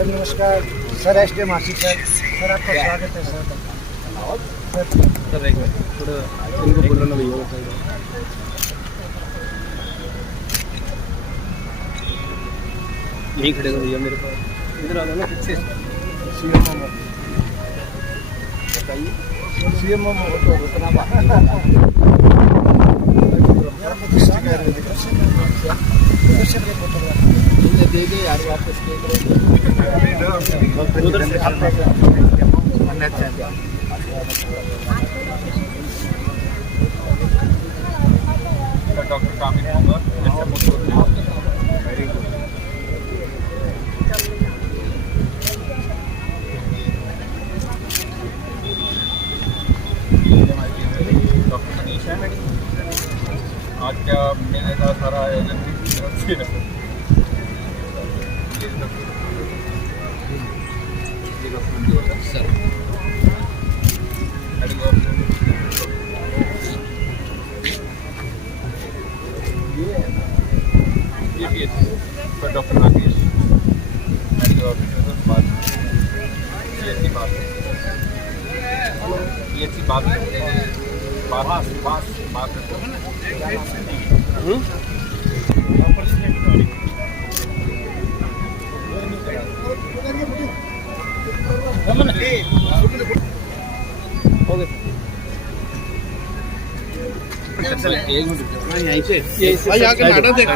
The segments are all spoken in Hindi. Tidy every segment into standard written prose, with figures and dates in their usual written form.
सर नमस्कार सर, एसडी मासिक सर आपका स्वागत है सर। सर एक मिनट थोड़ा इनको बोलो ना भैया यहीं खड़े हो भैया मेरे पास, इधर आ जाओ ना पीछे। सीएम तो उतना देंगे यार वापस doctor Kamil Mohammad very good. Doctor Manish है आज क्या मेरे का सारा आयोजन की तरफ से सर ये भी है डॉक्टर राकेश मेडिकल ऑफिसर बात पीएचसी बात चल एक मिनट यहीं पे भाई आके नाटक देख।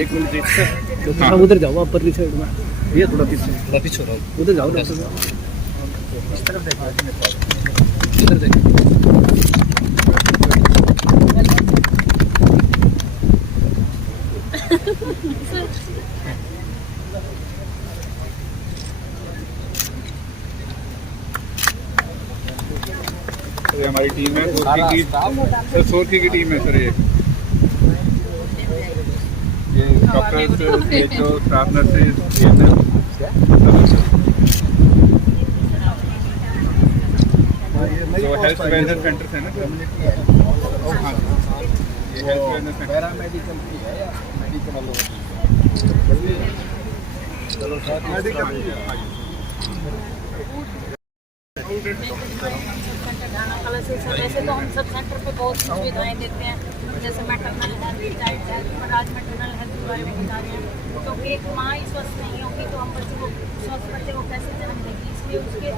एक मिनट सर उधर जाओ ऊपर की साइड में भैया, थोड़ा पीछे हो रहा हूँ, उधर जाओ डॉक्टर साहब, इस तरफ देखो इधर देखो। ये हमारी टीम है सोरखी की टीम है सर। ये डॉक्टर्स, ये जो स्टाफ नर्सेज, जो हेल्थ वेलनेस सेंटर्स है ना सर, ये हेल्थ वेलनेस सेंटर पैरामेडिकल की है या मेडिकल वालों चलो सर मेडिकल वैसे तो हम सब सेंटर पे बहुत सुविधाएं देते हैं, जैसे मैटरनल हेल्थ, चाइल्ड हेल्थ, पर आज मैटरनल हेल्थ के बारे में बता रहे हैं। क्योंकि एक माँ ही स्वस्थ नहीं होगी तो हम बच्चे को स्वस्थ बच्चे को कैसे जन्म देगी, इसलिए उसके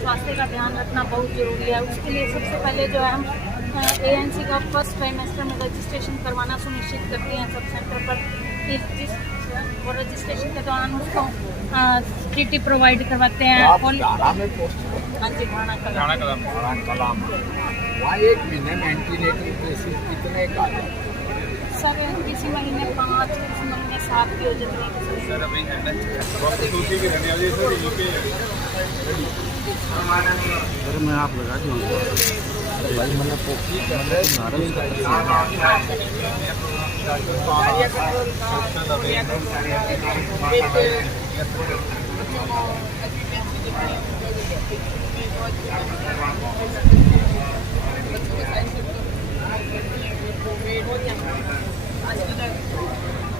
स्वास्थ्य का ध्यान रखना बहुत ज़रूरी है। उसके लिए सबसे पहले जो है हम एएनसी का फर्स्ट ट्राइमेस्टर में रजिस्ट्रेशन करवाना सुनिश्चित करते हैं सब सेंटर पर कि और रजिस्ट्रेशन के दौरान उसको टीटी प्रोवाइड करवाते हैं। हाँ जी, घाना कलाम वहाँ एक महीने में एंटीनेटल केसेस कितने का है सर? किसी महीने 5, किसी महीने 7 की हो जाती है सर। अभी है ना सोरखी की रहने वाली सर यहीं पे सर मैं आप लगा दूँ भाई मैंने पोखी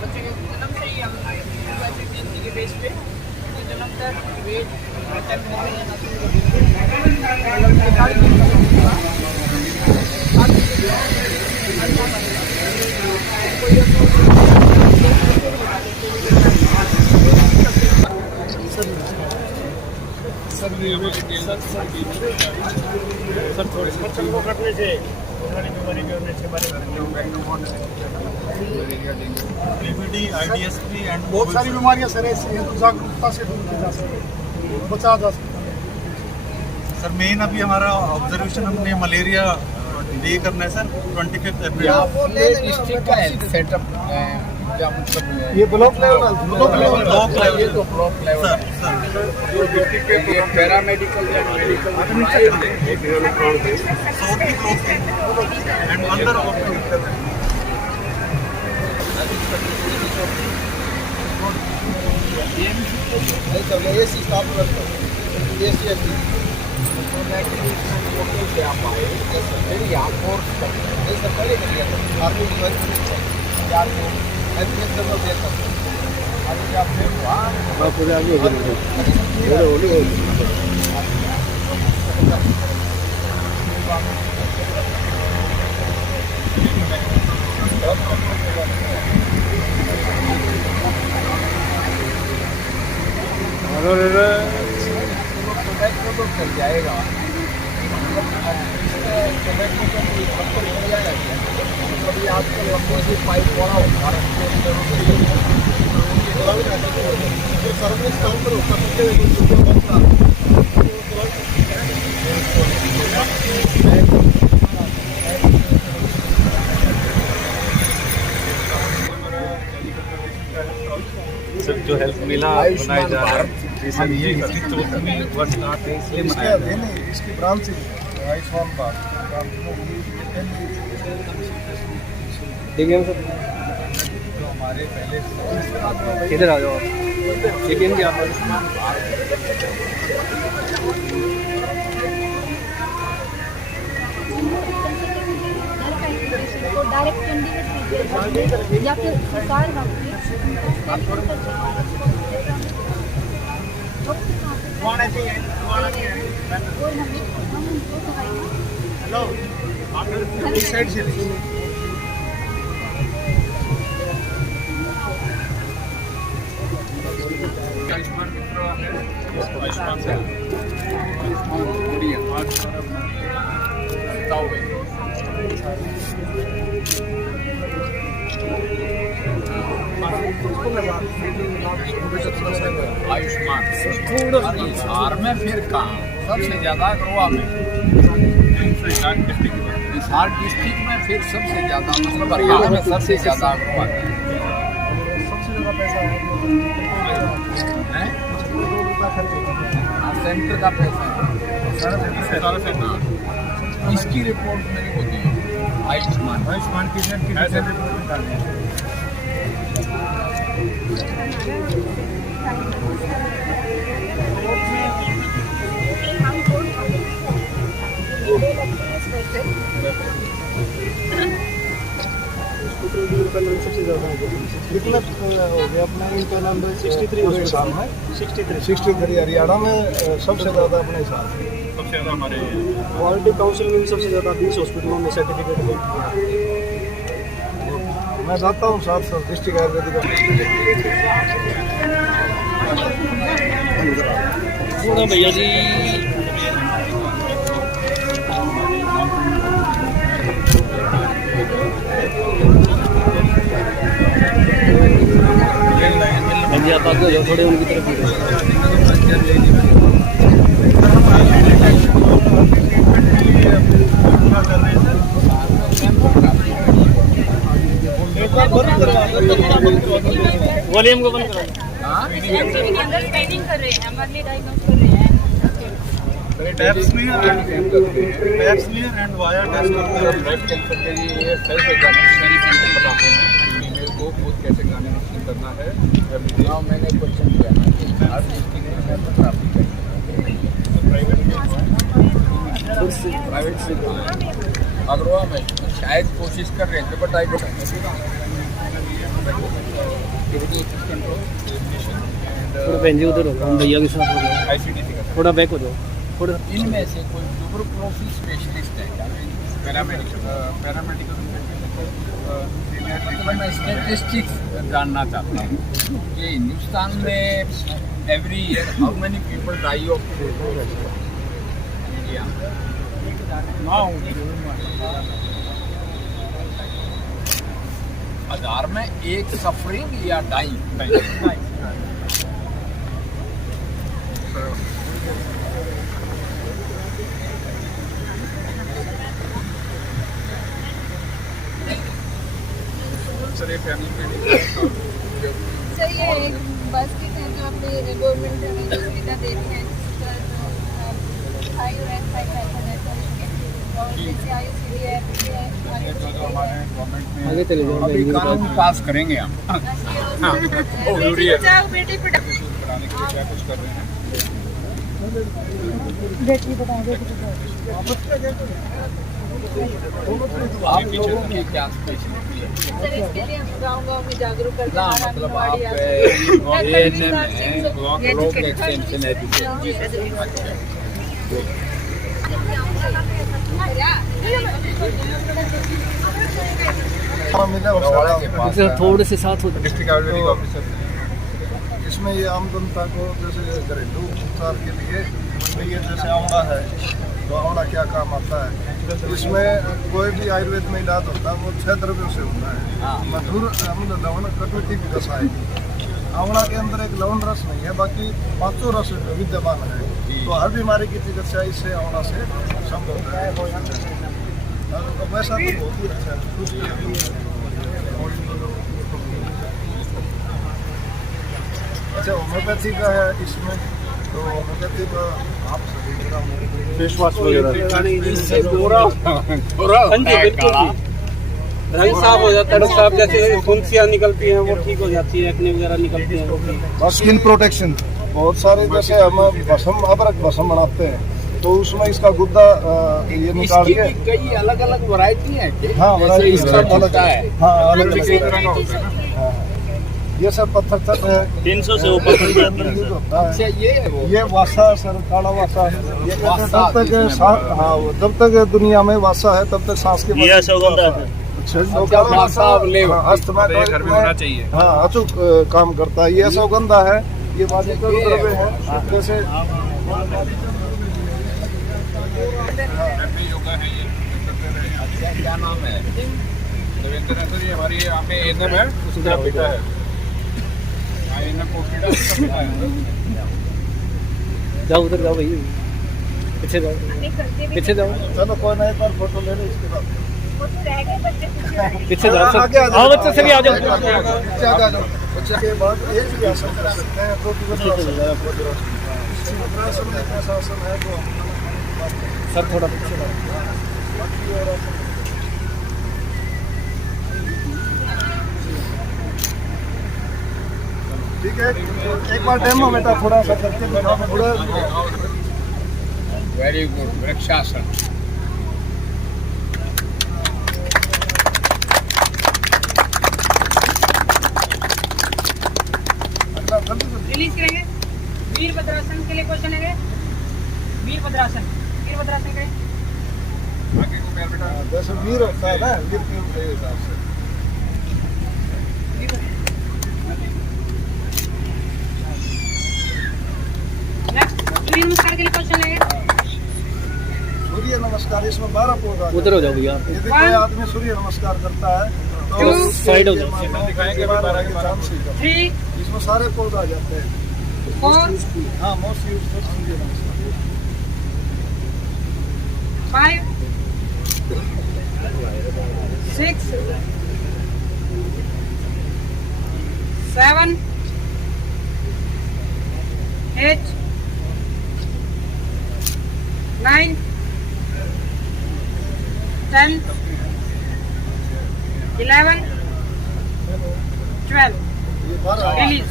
बच्चे के जन्म से ही हम के बेस पे जन्म तक वेट सर थोड़े बच्चों को करने से बीमारी के होने से बीपीडी, आईडीएसपी एंड बहुत सारी बीमारियां सर ऐसी हैं तो जागरूकता से दूर की जा सकती है, बचा जा सकता है। सर मेन अभी हमारा ऑब्जर्वेशन हमने मलेरिया डे करना है सर 25 अप्रैल। डिस्ट्रिक्ट का हेल्थ सेटअप क्या मतलब ये ब्लॉक लेवल ये तो ब्लॉक लेवल सर जो डिस्ट्रिक्ट के पैरामेडिकल या मेडिकल सोरखी ब्लॉक एंड अंदर ये स्टाफ रखो ये से आप आए फिर यहाँ कोर्स ये सब पहले कर लिया था आर्मी हेल्थ सेंटर में देता पूरे आगे हो गए। तो चल जाएगा। कभी आजकल लंबो से पाइप पड़ा हो भारत के सर्विस काउंटर होता सर जो हेल्प मिला आयुष्मान भारत इसकी ब्रांच आयुष्मान भारत देखिए सर जो हमारे पहले इधर आ जाओ देखिए कि आप डायरेक्ट चंडीगढ़ या फिर सरकार आयुष्मान हिसार में फिर कहाँ सबसे ज्यादा गोवा में हिसार डिस्ट्रिक्ट में फिर सबसे ज्यादा मतलब बरगाह में सबसे ज्यादा गोवा है। सेंटर का पैसा है। इसकी रिपोर्ट मेरे को दी आयुष्मान की रिपोर्ट निकालनी है। सबसे ज़्यादा कितना हो गया अपना इनका नंबर 63 है 63 हरियाणा में सबसे ज़्यादा अपने हिसाब से सबसे ज़्यादा हमारे क्वालिटी काउंसिल में सबसे ज़्यादा 20 हॉस्पिटलों में सर्टिफिकेट है। मैं जाता हूँ साथ साथ डिस्ट्रिक्ट आयुर्वेदिक भैया जी आप आगे जाओ थोड़े उनकी तरफ वॉल्यूम को बंद करो। स्कैनिंग कर रहे हैं, हमारे डायग्नोस कर रहे हैं। Pap smear and wire test करते हैं। ब्रेस्ट कैंसर के लिए ये सेल्फ एग्जामिनेशन बताते हैं फीमेल को खुद कैसे एग्जामिनेशन करना है। नाउ मैंने क्वेश्चन किया ना कि हर डिस्ट्रिक्ट में ट्रैफिक प्राइवेट से अग्रवा में शायद कोशिश कर रहे थे बट आई डोंट थोड़ा बहन जी उधर हो हम भैया के साथ हो जाओ थोड़ा बैक हो जाओ थोड़ा इनमें से कोई ट्यूबरकुलोसिस स्पेशलिस्ट है क्या? पैरामेडिकल मतलब मैं स्टैटिस्टिक्स जानना चाहता हूँ कि हिंदुस्तान में every year how many people die of India? हजार में एक सफरिंग या डाई? सर ये फैमिली सर ये एक बस की है जो अपने गवर्नमेंट हमें जो सुविधा दे रही है हाई रैंक हाई और जैसे आयुषी है आगे चले जाओ अभी कानून पास करेंगे हम। बेटी बचाओ बेटी पढ़ाओ। बढ़ाने के लिए क्या कुछ कर रहे हैं? बेटी बताओ आप लोगों की क्या स्पेशलिटी है? सर इसके लिए हम गाँव में जागरूक करते ना हैं मतलब आप आंगनबाड़ी ब्लॉक एक्सटेंशन एजुकेशन। थोड़े से साथ हो डिस्ट्रिक्ट आयुर्वेदिक ऑफिसर। इसमें ये आम जनता को जैसे घरेलू उपचार के लिए ये जैसे आवड़ा है, तो आवड़ा क्या काम आता है? इसमें कोई भी आयुर्वेद में इलाज होता है वो 6 द्रव्यों से होता है। मधुर अम्ल लवण कटुती रस आएगी। आवड़ा के अंदर एक लवण रस नहीं है, बाकी 5 रस विद्यमान है। तो हर बीमारी की चिकित्सा इससे आवड़ा से संभव है। तो वैसा तो बहुत ही अच्छा है। अच्छा होम्योपैथी का है इसमें, तो होम्योपैथी का आप फेस वॉश वगैरह रंग साफ हो जाता है डॉक्टर साहब, जैसे फुंसियाँ निकलती हैं वो ठीक हो जाती है, एक्ने वगैरह निकलती हैं वो ठीक। स्किन प्रोटेक्शन बहुत सारे, जैसे हम भस्म अदरक भस्म बनाते हैं तो उसमें इसका गुद्दा ये निकाल के कई अलग अलग वैरायटी है। हाँ जैसे इसका होता है। हाँ अलग कई अलग तरह का होता है ना। ये सब पत्थर तक है 300 से ऊपर के अंदर यूज होता अच्छा है। ये है वो। ये वासा सर, काला वासा है। ये वासा, जब तक हाँ जब तक दुनिया में वासा है तब तक सांस के ये सौगंधा है। वासा लेव अस्थमा घर में होना चाहिए। हाँ अचूक काम करता है। ये सौगंधा है, ये वाजिब द्रव्य है। जैसे योगा है ये करते रहे। अच्छा क्या नाम है? देवेंद्र है सर, ये हमारी यहाँ पे एनएम है, उसका बेटा है। एनएम कोकिड़ा उसका बेटा है। जाओ उधर जाओ भाई, पीछे जाओ पीछे जाओ चलो कोई नहीं, पर फोटो ले लो इसके बाद। पीछे जाओ आगे आ आओ बच्चे सभी आ जाओ। नीचे आगे आ जाओ। बच्चे के बाद एक भी आसन करा सकते हैं। तो मुद्रासन में ऐसा आसन है तो सर थोड़ा पीछे जाओ। ठीक है, एक बार डेमो बेटा थोड़ा सा करके दिखाओ। थोड़ा वेरी गुड। वृक्षासन। रिलीज करेंगे। वीरभद्रासन के लिए क्वेश्चन है। वीरभद्रासन करें। आगे को पैर बेटा। जैसे वीर होता है ना, वीर के हिसाब से। नेक्स्ट सूर्य नमस्कार के लिए क्वेश्चन है। सूर्य नमस्कार, इसमें 12 पोज आ उधर हो जाओ भैया। यदि कोई आदमी सूर्य नमस्कार करता है तो साइड हो जाओ। दिखाएंगे 12 के बाद। 3 इसमें सारे पोज आ जाते हैं। 4 हाँ मोस्ट यूजफुल सूर्य नमस्कार। 5 6 7 8 9 10 11 12 ये 12 रिलीज।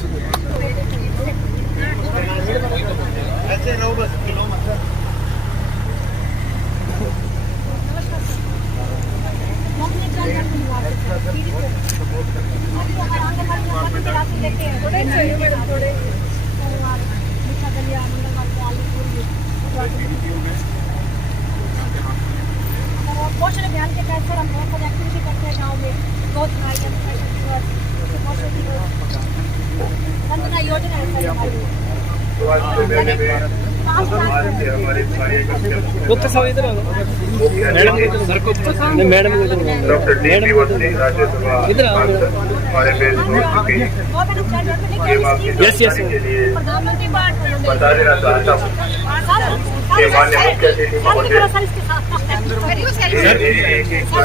ऐसे रहो बस, किलो मत। पोषण अभियान के तहत सर हम बहुत सारी एक्टिविटी करते हैं गाँव में। बहुत वंदना योजना है सर डॉक्टर साहब इधर आ जाओ। मैडम सर को नहीं, मैडम को डॉक्टर डी अवस्थी राज्यसभा इधर आओ। हमारे पेश हो चुके हैं। ये मैं आपकी जानकारी के लिए प्रधानमंत्री बता देना चाहता हूँ कि माननीय मुख्य अतिथि महोदय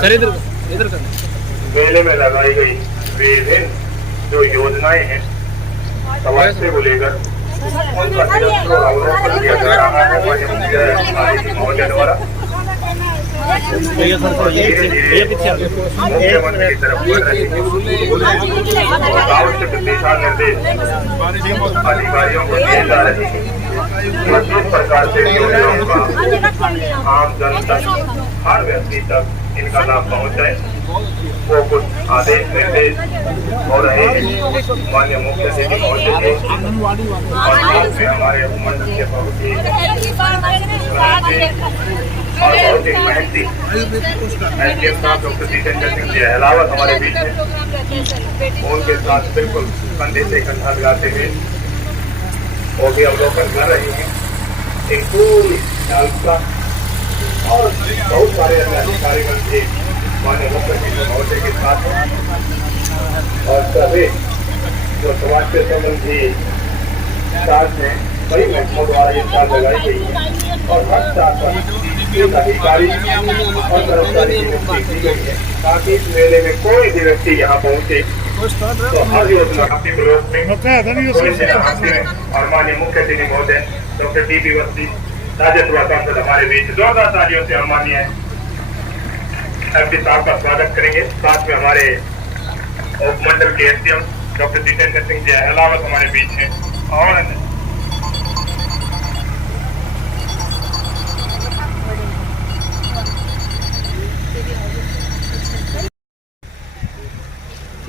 सर इधर इधर कर। मेले में लगाई गई विभिन्न जो योजनाएं हैं स्वास्थ्य को लेकर उनका निरंतर अवलोकन किया जा रहा है माननीय मुख्य अतिथि महोदय द्वारा। भैया सर ये पीछे आ जाओ। मुख्यमंत्री की तरफ बढ़ रही आवश्यक दिशा निर्देश अधिकारियों को दिए जा रहे हैं। किस प्रकार से योजनाओं का आम जनता हर व्यक्ति तक इनका लाभ पहुँच जाए, वो कुछ आदेश निर्देश हो रहे हैं माननीय मुख्य सचिव महोदय के और साथ में हमारे उपमंडल के बहुत ही मेहनती एसडीएम साहब डॉक्टर जितेंद्र सिंह जी अहलावत हमारे बीच में, उनके साथ बिल्कुल कंधे से कंधा लगाते हुए वो भी अवलोकन कर रहे हैं इन पूरी का। और बहुत सारे अन्य अधिकारीगण थे माननीय मुख्य सचिव महोदय के साथ और सभी जो समाज के संबंधी साथ में कई महकमों द्वारा ये साथ लगाई गई है और हर साथ अधिकारी और कर्मचारी की नियुक्ति की गई है ताकि इस मेले में कोई भी व्यक्ति यहाँ पहुँचे तो हर योजना अपने प्रयोग में और माननीय मुख्य सचिव महोदय डॉक्टर टी बी अवस्थी राजस्व सांसद हमारे बीच जोरदार तालियों से हम माननीय एमपी साहब का स्वागत करेंगे। साथ में हमारे उपमंडल के एसडीएम डॉक्टर जितेंद्र सिंह जी अहलावत हमारे बीच हैं और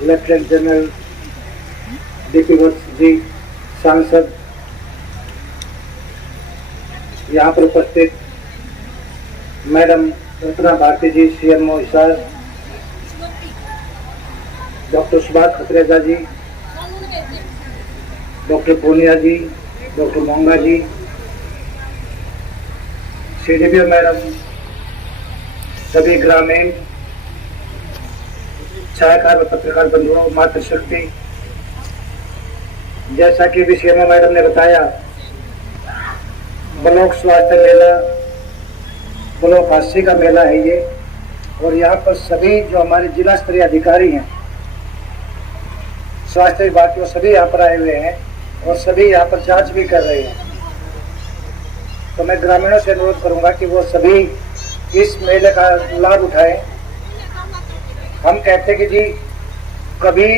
लेफ्टिनेंट जनरल डीपी वत्स जी सांसद, यहाँ पर उपस्थित मैडम रत्ना भारती जी सीएमओ हिसार, डॉक्टर सुभाष खत्रेजा जी, डॉक्टर पूनिया जी, डॉक्टर मोंगा जी, सीडीपीओ मैडम, सभी ग्रामीण छायाकार व पत्रकार बंधुओं, मातृशक्ति, जैसा कि भी सीएमओ मैडम ने बताया, ब्लॉक स्वास्थ्य मेला, ब्लॉक हास्य का मेला है ये। और यहाँ पर सभी जो हमारे जिला स्तरीय अधिकारी हैं स्वास्थ्य विभाग के, वो सभी यहाँ पर आए हुए हैं और सभी यहाँ पर जांच भी कर रहे हैं। तो मैं ग्रामीणों से अनुरोध करूँगा कि वो सभी इस मेले का लाभ उठाएं। हम कहते कि जी कभी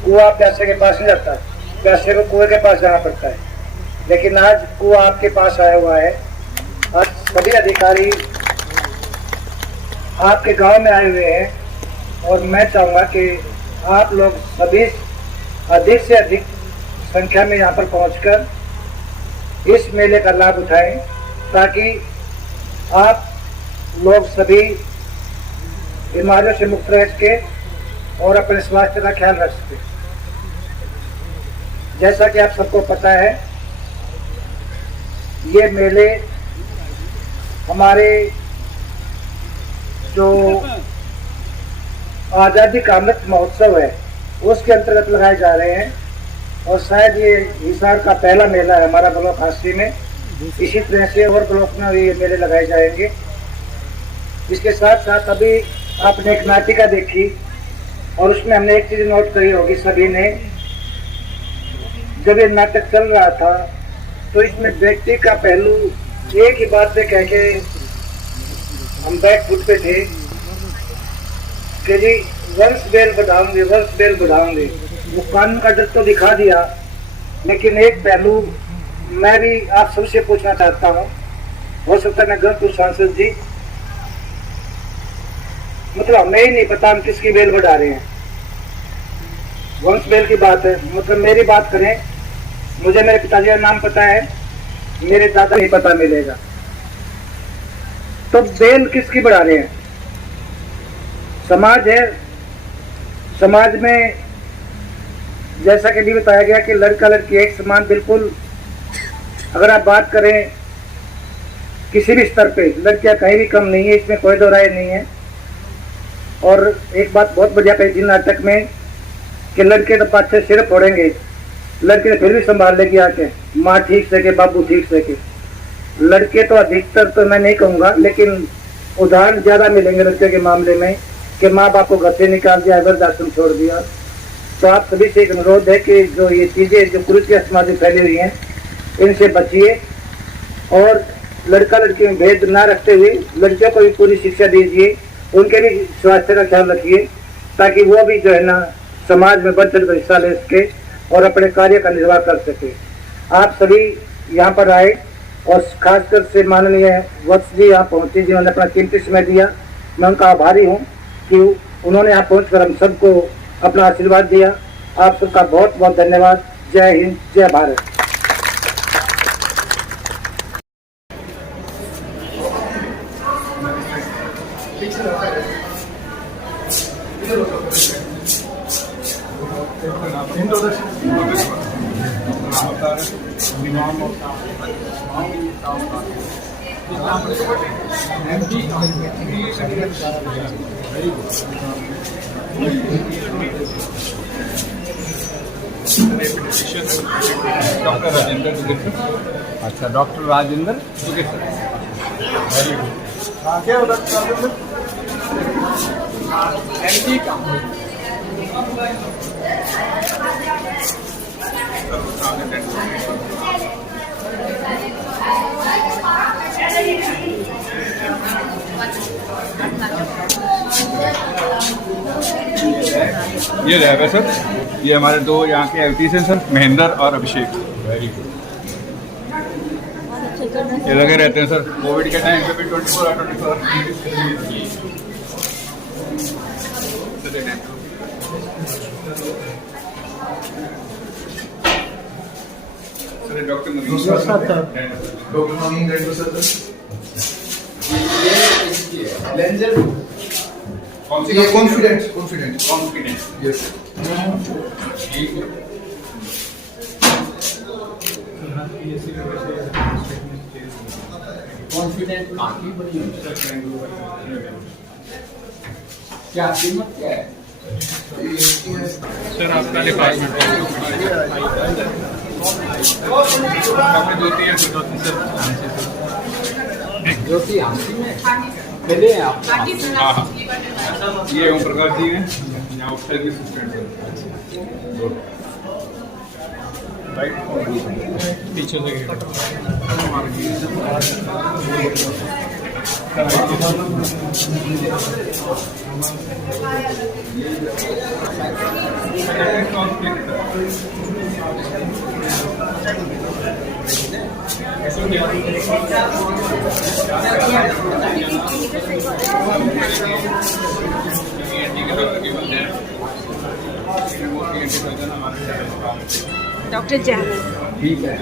कुआं प्यासे के पास नहीं जाता, प्यासे को कुएं के पास जाना पड़ता है, लेकिन आज कुआं आपके पास आया हुआ है। आज सभी अधिकारी आपके गांव में आए हुए हैं और मैं चाहूँगा कि आप लोग सभी अधिक से अधिक संख्या में यहाँ पर पहुँचकर इस मेले का लाभ उठाएं, ताकि आप लोग सभी बीमारियों से मुक्त रह सके और अपने स्वास्थ्य का ख्याल रख सके। जैसा कि आप सबको पता है, ये मेले हमारे जो आज़ादी का अमृत महोत्सव है उसके अंतर्गत लगाए जा रहे हैं और शायद ये हिसार का पहला मेला है हमारा ब्लॉक हास्य में। इसी तरह से और ब्लॉक में ये मेले लगाए जाएंगे। इसके साथ साथ अभी आपने एक नाटिका देखी और उसमें हमने एक चीज नोट करी होगी सभी ने, जब ये नाटक चल रहा था तो इसमें व्यक्ति का पहलू एक ही बात पे कह के हम बैक फुट पे थे कि जी वंश बेल बढ़ाऊंगे, वंश बेल बढ़ाऊंगे। वो कानून का डर तो दिखा दिया, लेकिन एक पहलू मैं भी आप सबसे पूछना चाहता हूँ, हो सकता है मैं गलत हूँ सांसद जी, मतलब हमें ही नहीं पता हम किसकी बेल बढ़ा रहे हैं। वंश बेल की बात है, मतलब मेरी बात करें, मुझे मेरे पिताजी का नाम पता है, मेरे दादा नहीं पता मिलेगा, तो बेल किसकी बढ़ा रहे हैं? समाज है, समाज में जैसा कि भी बताया गया कि लड़का लड़की एक समान, बिल्कुल अगर आप बात करें किसी भी स्तर पे लड़कियां कहीं भी कम नहीं है, इसमें कोई दो राय नहीं है। और एक बात बहुत बढ़िया कही थी नाटक में कि लड़के तो पाछे सिर फोड़ेंगे, लड़के फिर भी संभाल लेगी आके, माँ ठीक सके, बाबू ठीक सके। लड़के तो अधिकतर तो मैं नहीं कहूँगा, लेकिन उदाहरण ज़्यादा मिलेंगे लड़के के मामले में कि माँ बाप को घर से निकाल दिया, वृद्धाश्रम छोड़ दिया। तो आप सभी से एक अनुरोध है कि जो ये चीज़ें जो कुरीतियाँ समाज में फैली हुई हैं, इनसे बचिए और लड़का लड़की में भेद ना रखते हुए लड़कियों को भी पूरी शिक्षा दीजिए, उनके भी स्वास्थ्य का ख्याल रखिए, ताकि वो भी जो है ना समाज में बढ़ चढ़ कर हिस्सा ले सके और अपने कार्य का निर्वाह कर सके। आप सभी यहाँ पर आए और खासकर से माननीय वत्स जी यहाँ पहुँचे जिन्होंने अपना कीमती समय दिया। मैं उनका आभारी हूँ कि उन्होंने यहाँ पहुँचकर हम सबको अपना आशीर्वाद दिया। आप सबका बहुत बहुत धन्यवाद। जय हिंद, जय भारत। डॉक्टर राजेंद्र दुगेसर। अच्छा, डॉक्टर राजेंद्र दुगेसर, वेरी गुड। क्या होता है एमडी का ये रहेगा सर। ये हमारे दो यहाँ के एलटीस हैं सर, महेंद्र और अभिषेक। Very good. ये लगे रहते हैं सर कोविड के टाइम पे भी 24/24। डॉक्टर नवीन लेंजर कॉन्फिडेंस यस। कॉन्फिडेंट काफी बड़ी क्या कीमत क्या है सर? आपका डिपार्टमेंट ज्योति हांसी में मिले हैं आप? हाँ, ये ओम प्रकाश जी हैं, यहाँ ऑफिसर के असिस्टेंट हैं। राइट पीछे डॉक्टर जय ठीक है।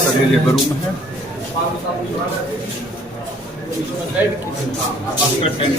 सर ये लेबर रूम है। आपका टेंट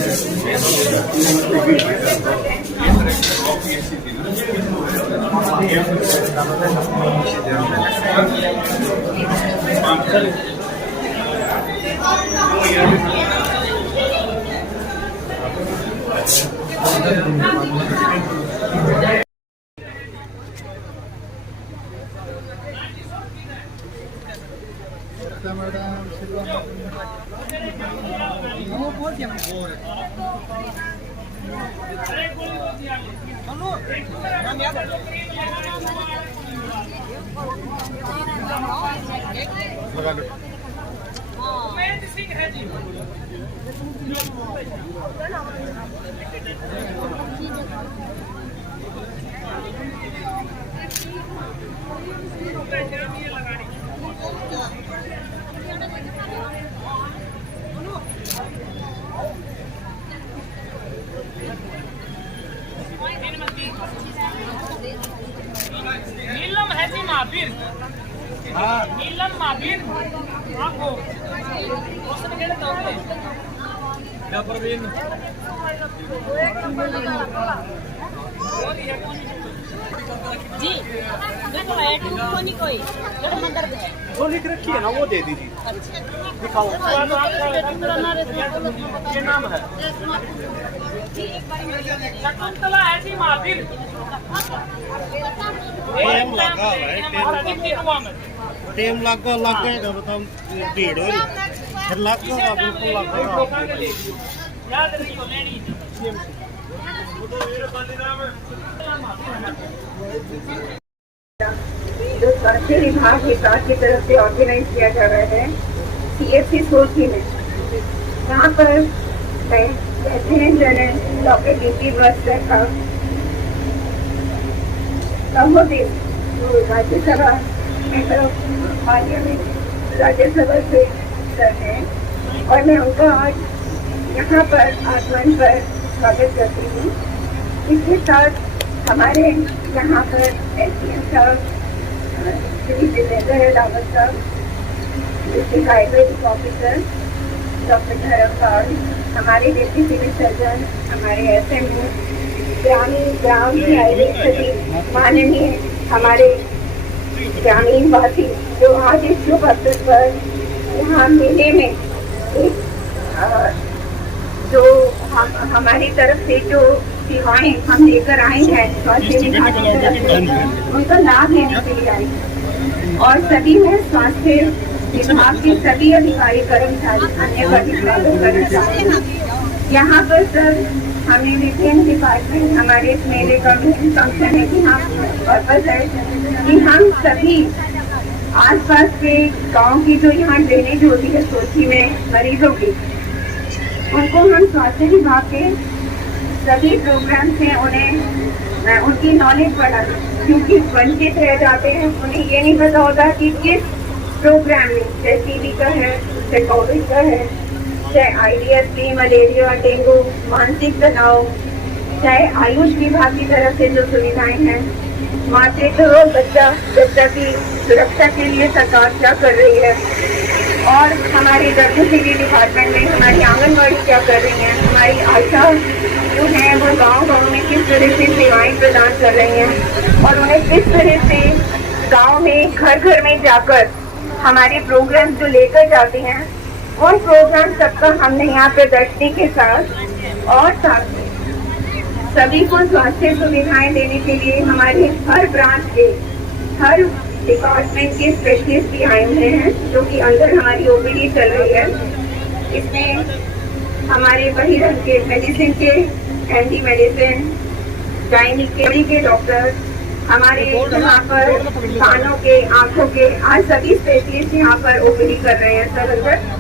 नीलम है जी महावीर। नीलम महावीर आपको क्वेश्चन केड़े दोगे? क्या प्रवीण जी देखो है टू को नहीं कोई जड़ मंदिर है जो लिख रखी है ना वो दे दीजिए। दिखाओ ये नाम है शकुंतला है जी महावीर। टेम लगा लग गएगा बताओ भीड़ हो रही। फिर लाख होगा, बिल्कुल लाख होगा। याद रखियो लेनी जो स्वास्थ्य विभाग विकास की तरफ से ऑर्गेनाइज किया जा रहा है CFC सोची में, यहाँ पर लेफ्टिनेंट जनरल डॉक्टर DP वत्स का कमोदेव जो Rajya Sabha member of parliament Rajya Sabha से सर हैं, और मैं उनका आज यहाँ पर आगमन पर स्वागत करती हूँ। इसके साथ हमारे यहाँ पर SDM साहब Shri Jitendra Rawat sahab, district Ayurvedic officer doctor Dharampal, हमारे डिप्टी सिविल सर्जन, हमारे SMO, ग्राम की आयुर्वेद सचिव, माननीय हमारे ग्रामीण वासी जो आज इस शुभ अवसर पर यहाँ मेले में एक जो हमारी तरफ से जो सेवाएं हम लेकर आए हैं स्वास्थ्य विभाग की तरफ से, उनका लाभ लेने के लिए आए हैं। और सभी में स्वास्थ्य विभाग के सभी अधिकारी कर्मचारी, अन्य अधिकारी कर्मचारी यहाँ पर सर हमें विभिन्न डिपार्टमेंट, हमारे इस मेले का मुख्य फंक्शन है कि हम पर्पज है कि हम सभी आसपास के गांव की जो यहाँ ड्रेनेज होती है सोची में मरीजों की, उनको हम स्वास्थ्य विभाग के सभी प्रोग्राम से उन्हें उनकी नॉलेज बढ़ाना, क्योंकि वंचित रह जाते हैं, उन्हें ये नहीं पता होता कि किस प्रोग्राम में, चाहे TB का है, चाहे कोविड का है, चाहे IDSP, मलेरिया, डेंगू, मानसिक तनाव, चाहे आयुष विभाग की तरफ से जो सुविधाएं हैं, मातृत्व और बच्चा की सुरक्षा के लिए सरकार क्या कर रही है, और हमारी गर्भवती डिपार्टमेंट में हमारी आंगनबाड़ी क्या कर रही है, हमारी आशा जो है वो गांव में किस तरह से सेवाएं प्रदान कर रही हैं, और उन्हें किस तरह से गांव में घर में जाकर हमारे प्रोग्राम जो लेकर जाते हैं, उन प्रोग्राम सबका हमने यहाँ प्रदर्शनी के साथ और साथ सभी को स्वास्थ्य सुविधाएं देने के लिए हमारे हर ब्रांच के हर डिपार्टमेंट के स्पेशलिस्ट भी आए हुए हैं, जो कि अंदर हमारी OPD चल रही है। इसमें हमारे बहिरंग के मेडिसिन के MD मेडिसिन, गायनिक के डॉक्टर, हमारे यहाँ पर कानों के, आंखों के, आज सभी स्पेशलिस्ट यहाँ पर OPD कर रहे हैं सर अंदर।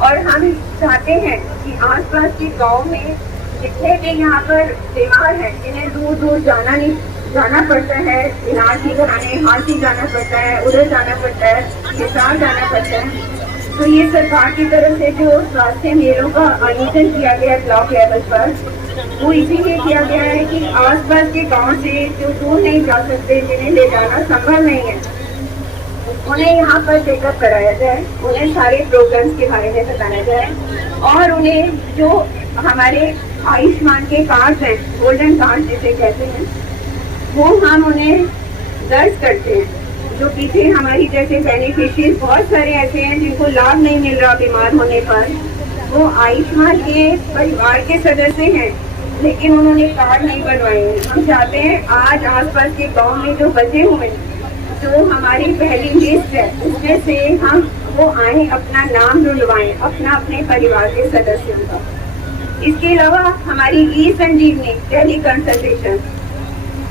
और हम चाहते हैं कि आसपास के गांव में जितने भी यहाँ पर बीमार हैं, जिन्हें दूर दूर जाना पड़ता है इलाज ही कराने, हाथी जाना पड़ता है, उधर जाना पड़ता है, हिसार जाना पड़ता है, तो ये सरकार की तरफ से जो स्वास्थ्य मेलों का आयोजन किया गया है ब्लॉक लेवल पर, वो इसीलिए किया गया है कि आसपास के गांव से जो दूर नहीं जा सकते, जिन्हें ले जाना संभव नहीं है, उन्हें यहाँ पर चेकअप कराया जाए, उन्हें सारे प्रोग्राम्स के बारे में बताया जाए, और उन्हें जो हमारे आयुष्मान के कार्ड हैं, गोल्डन कार्ड जिसे कहते हैं, वो हम उन्हें दर्ज करते हैं। जो पीछे हमारी जैसे बेनिफिशियरी बहुत सारे ऐसे हैं जिनको लाभ नहीं मिल रहा बीमार होने पर, वो आयुष्मान के परिवार के सदस्य हैं लेकिन उन्होंने कार्ड नहीं बनवाए हैं। हम चाहते हैं आज आसपास के गांव में जो बचे हुए, जो हमारी पहली लिस्ट है, उसमें से हम वो आए, अपना नाम ढूंढवाएं, अपने परिवार के सदस्यों का। इसके अलावा हमारी E-संजीवनी टेली कंसल्टेशन,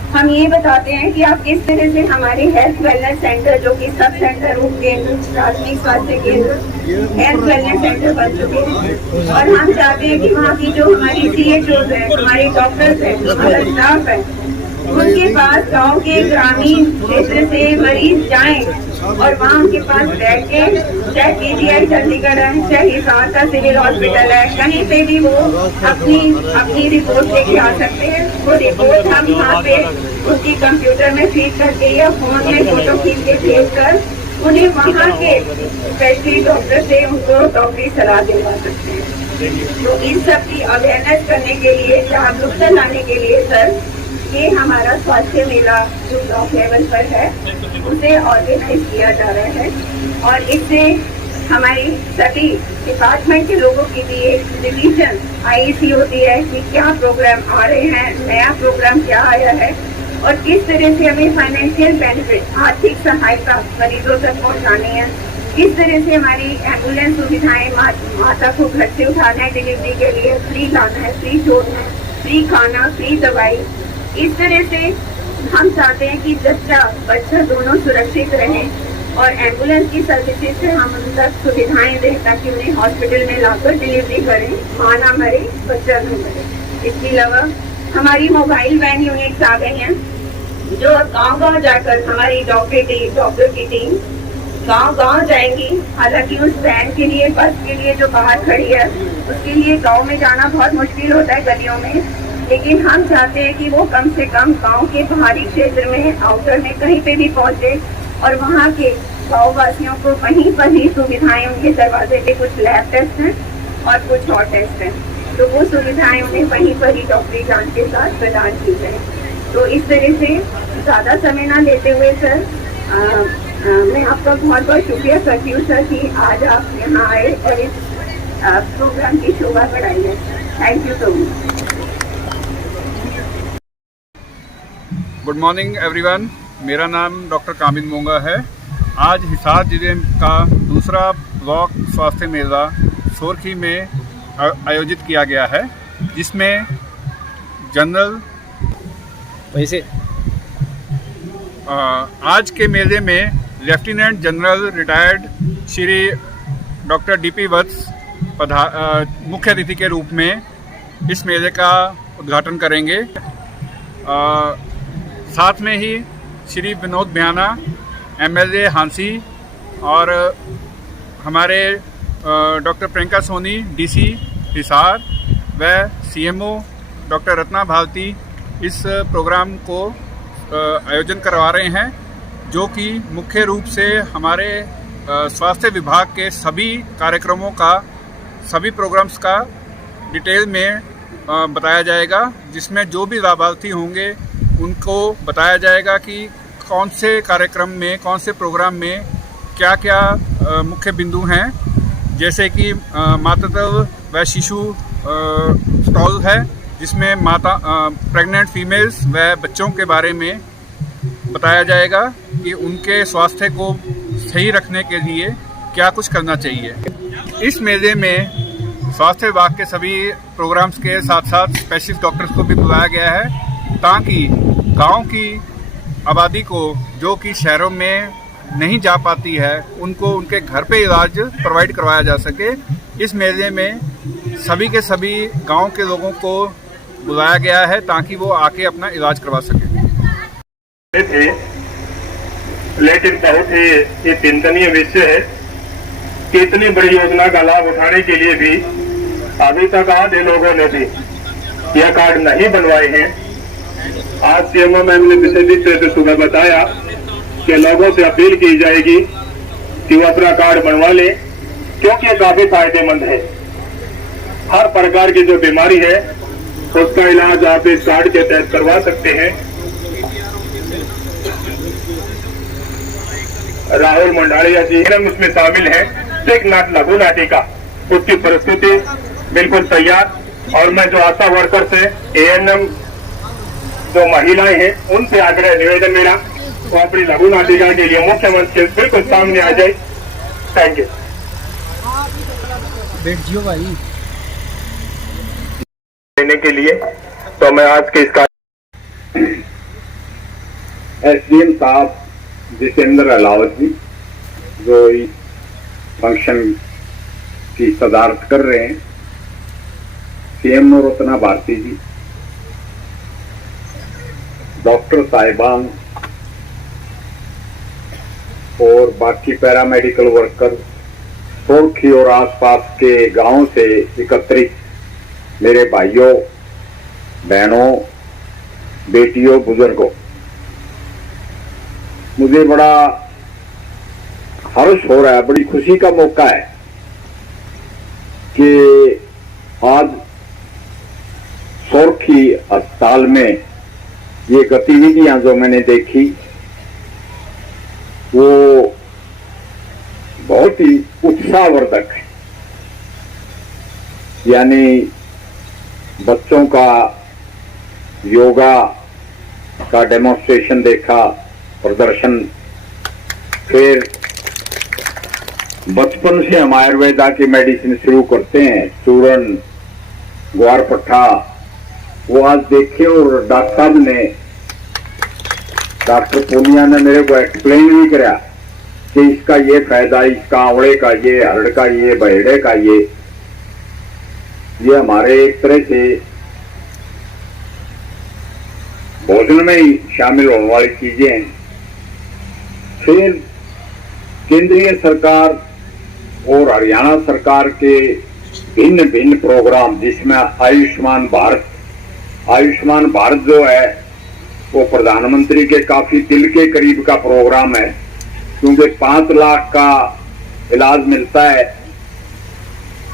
हम ये बताते हैं कि आप किस तरह से हमारे हेल्थ वेलनेस सेंटर, जो कि सब सेंटर, उप केंद्र, प्राथमिक स्वास्थ्य केंद्र, हेल्थ वेलनेस सेंटर बन चुके हैं, और हम चाहते हैं कि वहाँ की जो हमारी CHOs है, हमारे डॉक्टर्स है, हमारा स्टाफ है, उनके पास गांव के ग्रामीण क्षेत्र से मरीज जाएं और वहाँ उनके पास बैठ के, चाहे PGI चंडीगढ़ है, चाहे हिसार का सिविल हॉस्पिटल है, कहीं पे भी वो अपनी रिपोर्ट लेके आ सकते हैं। वो रिपोर्ट हम यहाँ पे उनकी कंप्यूटर में फीड करके या फोन में फोटो खींच के भेज कर उन्हें वहाँ के स्पेशलिस्ट डॉक्टर से उनको डॉक्टरी सलाह दिलवा सकते हैं। तो इन सब की अवेयरनेस करने के लिए, जागरूकता लाने के लिए सर ये हमारा स्वास्थ्य मेला जो ब्लॉक लेवल पर है उसे ऑर्गेनाइज किया जा रहा है, और इससे हमारे सभी डिपार्टमेंट के लोगों के लिए रिवीजन IEC होती है कि क्या प्रोग्राम आ रहे हैं, नया प्रोग्राम क्या आया है, और किस तरह से हमें फाइनेंशियल बेनिफिट, आर्थिक सहायता मरीजों तक पहुंचानी है, इस तरह से हमारी एम्बुलेंस सुविधाएं माता को घर से उठाना है डिलीवरी के लिए, फ्री लाना है, फ्री छोड़ना है, फ्री खाना, फ्री दवाई। इस तरह से हम चाहते हैं कि बच्चा दोनों सुरक्षित रहें और एम्बुलेंस की सर्विसेज से हम उन तक सुविधाएं दें ताकि उन्हें हॉस्पिटल में लाकर डिलीवरी करें, मां ना मरे, बच्चा ना मरे। इसके अलावा हमारी मोबाइल वैन यूनिट्स आ गई हैं जो गांव-गांव जाकर हमारी डॉक्टर की टीम गांव-गांव जाएंगी। हालांकि उस वैन के लिए, बस के लिए जो बाहर खड़ी है, उसके लिए गांव में जाना बहुत मुश्किल होता है गलियों में, लेकिन हम चाहते हैं कि वो कम से कम गांव के बाहरी क्षेत्र में, आउटर में कहीं पे भी पहुंचे और वहाँ के गाँव वासियों को वहीं पर ही सुविधाएं, उनके दरवाजे पे कुछ लैब टेस्ट हैं और कुछ और टेस्ट हैं, तो वो सुविधाएं उन्हें वहीं पर ही डॉक्टरी जांच के साथ प्रदान की जाए। तो इस तरह से ज़्यादा समय ना लेते हुए सर, मैं आपका बहुत बहुत शुक्रिया करती हूँ सर कि आज आप यहाँ आए और इस प्रोग्राम की शोभा बढ़ाई है। Thank you so much. Good morning everyone, मेरा नाम डॉक्टर कामिल मोंगा है। आज हिसार जिले का दूसरा ब्लॉक स्वास्थ्य मेला सोरखी में आयोजित किया गया है, जिसमें जनरल आज के मेले में lieutenant general retired Shri doctor DP Vats मुख्य अतिथि के रूप में इस मेले का उद्घाटन करेंगे। साथ में ही श्री विनोद भ्याना, एमएलए हांसी, और हमारे डॉक्टर प्रियंका सोनी, डीसी हिसार, व सीएमओ डॉक्टर रत्ना भारती इस प्रोग्राम को आयोजन करवा रहे हैं, जो कि मुख्य रूप से हमारे स्वास्थ्य विभाग के सभी कार्यक्रमों का, सभी प्रोग्राम्स का डिटेल में बताया जाएगा, जिसमें जो भी लाभार्थी होंगे उनको बताया जाएगा कि कौन से कार्यक्रम में, कौन से प्रोग्राम में क्या क्या मुख्य बिंदु हैं, जैसे कि मातृत्व व शिशु स्टॉल है, जिसमें प्रेग्नेंट फीमेल्स व बच्चों के बारे में बताया जाएगा कि उनके स्वास्थ्य को सही रखने के लिए क्या कुछ करना चाहिए। इस मेले में स्वास्थ्य विभाग के सभी प्रोग्राम्स के साथ साथ स्पेशलिस्ट डॉक्टर्स को भी बुलाया गया है, ताकि गांव की आबादी को, जो कि शहरों में नहीं जा पाती है, उनको उनके घर पे इलाज प्रोवाइड करवाया जा सके। इस मेले में सभी के सभी गांव के लोगों को बुलाया गया है ताकि वो आके अपना इलाज करवा सके। लेकिन बहुत ही ये चिंतनीय विषय है कि इतनी बड़ी योजना का लाभ उठाने के लिए भी अभी तक आधे लोगों ने भी यह कार्ड नहीं बनवाए हैं। आज सीएमओ मैम ने विशेष से सुबह बताया कि लोगों से अपील की जाएगी कि वो अपना कार्ड बनवा लें, क्योंकि ये काफी फायदेमंद है। हर प्रकार की जो बीमारी है उसका इलाज आप इस कार्ड के तहत करवा सकते हैं। राहुल मंडालिया जी उसमें शामिल है। एक लघु नाटिका, उसकी प्रस्तुति बिल्कुल तैयार, और मैं जो आशा वर्कर से एएनएम जो महिलाएं हैं उनसे आग्रह निवेदन मेरा, वो अपनी लघु नाटिका के लिए मुख्य मंच के बिल्कुल सामने आ जाए। Thank you. बैठ भाई देने के लिए तो मैं आज के इसका एसडीएम साहब जितेंद्र अलावत जी, जो इस फंक्शन की सदारत कर रहे हैं, सीएमओ रत्ना भारती जी, डॉक्टर साहिबान और बाकी पैरामेडिकल वर्कर, सोरखी और आसपास के गांवों से एकत्रित मेरे भाइयों, बहनों, बेटियों, बुजुर्गों, मुझे बड़ा हर्ष हो रहा है, बड़ी खुशी का मौका है कि आज सोरखी अस्पताल में ये गतिविधियां जो मैंने देखी वो बहुत ही उत्साहवर्धक है। यानी बच्चों का योगा का डेमोन्स्ट्रेशन देखा, प्रदर्शन, फिर बचपन से हम आयुर्वेदा की मेडिसिन शुरू करते हैं, चूरन, ग्वार पट्टा, वो आज देखे और डॉक्टर साहब ने, डॉक्टर पूनिया ने मेरे को एक्सप्लेन भी करा कि इसका ये फायदा, इसका आंवले का ये, हरड़ का ये, बहेड़े का ये हमारे एक तरह से भोजन में ही शामिल होने वाली चीजें हैं। फिर केंद्रीय सरकार और हरियाणा सरकार के भिन्न भिन्न प्रोग्राम, जिसमें आयुष्मान भारत जो है वो प्रधानमंत्री के काफी दिल के करीब का प्रोग्राम है, क्योंकि 5 लाख का इलाज मिलता है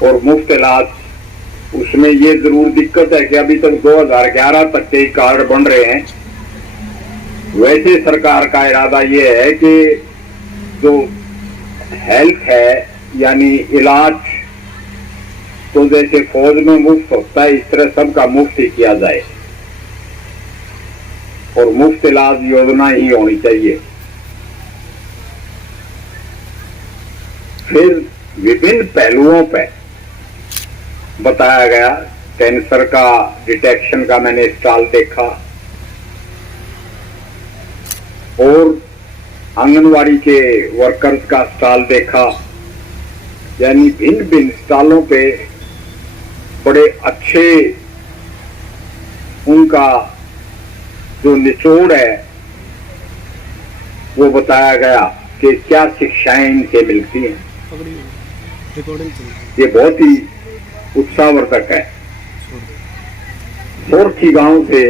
और मुफ्त इलाज। उसमें ये जरूर दिक्कत है कि अभी तक 2011 तक के कार्ड बन रहे हैं। वैसे सरकार का इरादा ये है कि जो हेल्थ है यानी इलाज, तो जैसे फौज में मुफ्त होता है इस तरह सबका मुफ्त ही किया जाए और मुफ्त इलाज योजना ही होनी चाहिए। फिर विभिन्न पहलुओं पर बताया गया। कैंसर का डिटेक्शन का मैंने स्टॉल देखा और आंगनवाड़ी के वर्कर्स का स्टॉल देखा, यानी भिन्न भिन्न स्टॉलों पे बड़े अच्छे उनका जो निचोड़ है वो बताया गया कि क्या शिक्षाएं इनसे मिलती हैं। ये बहुत ही उत्साहवर्धक है। सोरठी गांव से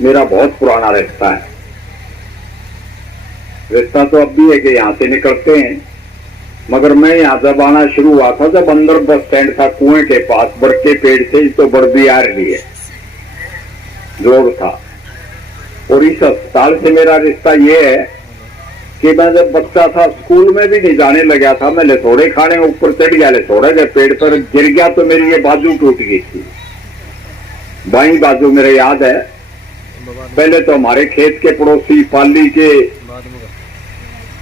मेरा बहुत पुराना रिश्ता है। रिश्ता तो अब भी है कि यहाँ से निकलते हैं, मगर मैं यहाँ जब आना शुरू हुआ था जब अंदर बस स्टैंड था, कुएं के पास बड़के पेड़ से तो बड़दी आ रही है जोड़ था। और इस अस्पताल से मेरा रिश्ता ये है कि मैं जब बच्चा था स्कूल में भी नहीं जाने लगा था, मैं लथोड़े खाने ऊपर चढ़ गया, लथोड़े के पेड़ पर गिर गया तो मेरी ये बाजू टूट गई थी, बाईं बाजू मेरे याद है। पहले तो हमारे खेत के पड़ोसी पाली के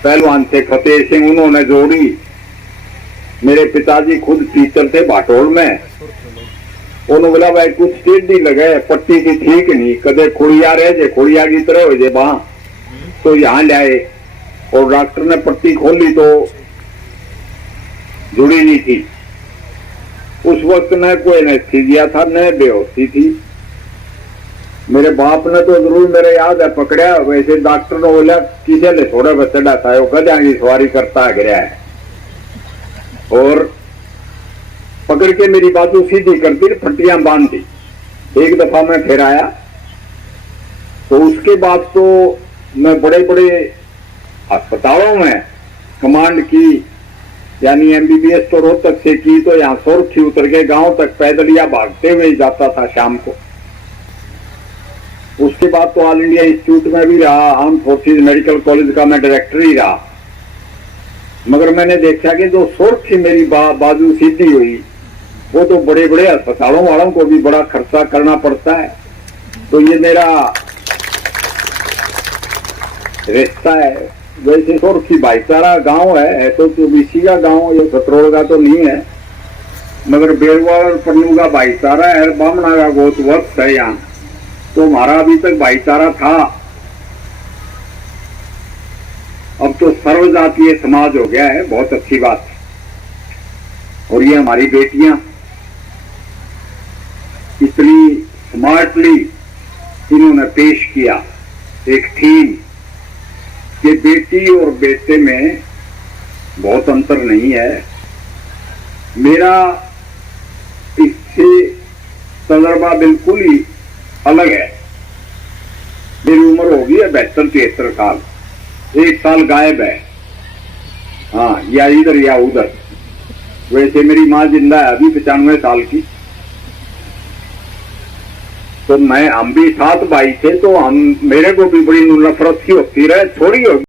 पहलवान थे फतेह सिंह, उन्होंने जोड़ी। मेरे पिताजी खुद टीचर थे भाटोल में, उन्होंने बोला भाई कुछ टेढ़ी लगे, पट्टी की ठीक नहीं, कदे खुड़िया रह जे, खुड़िया की तरह हो जे वहां, तो यहाँ लाए और डॉक्टर ने पट्टी खोली तो जुड़ी नहीं थी। उस वक्त न कोई एनेस्थीसिया था न बेहोशी थी। मेरे बाप ने तो जरूर मेरे याद है पकड़ा, वैसे डॉक्टर ने बोला किसे ले थोड़ा बचड़ा था, वो गधा की सवारी करता गिरा है, और पकड़ के मेरी बाजू सीधी कर दी, पट्टियां बांध दी। एक दफा मैं फिर आया तो उसके बाद तो मैं बड़े बड़े अस्पतालों में कमांड की, यानी MBBS तो रोहतक से की, तो यहाँ सोरठी उतर के गांव तक पैदल या भागते हुए जाता था शाम को। उसके बाद तो ऑल इंडिया इंस्टीट्यूट में भी रहा, आर्म फोर्सेज मेडिकल कॉलेज का मैं डायरेक्टर ही रहा। मगर मैंने देखा कि जो सोरठी मेरी बाजू सीधी हुई वो तो बड़े बड़े अस्पतालों वालों को भी बड़ा खर्चा करना पड़ता है। तो ये मेरा रिश्ता है। वैसे सोरठी भाईचारा गांव है तो बीसी का गांव, ये सतरोड़ का तो नहीं है, मगर बेलवा और पन्नू का भाईचारा है, बामना का गोत वक्त है यहाँ, तो हमारा अभी तक भाईचारा था। अब तो सर्वजातीय समाज हो गया है, बहुत अच्छी बात है। और ये हमारी बेटियां इतनी स्मार्टली इन्होंने पेश किया एक थीम कि बेटी और बेटे में बहुत अंतर नहीं है। मेरा इससे तजर्बा बिल्कुल ही अलग है। मेरी उम्र होगी 72-73 साल, 1 साल गायब है, हाँ, या इधर या उधर। वैसे मेरी माँ जिंदा है अभी 95 साल की। तो हम भी 7 भाई थे, तो मेरे को भी बड़ी नफरत सी होती रहे, थोड़ी होगी।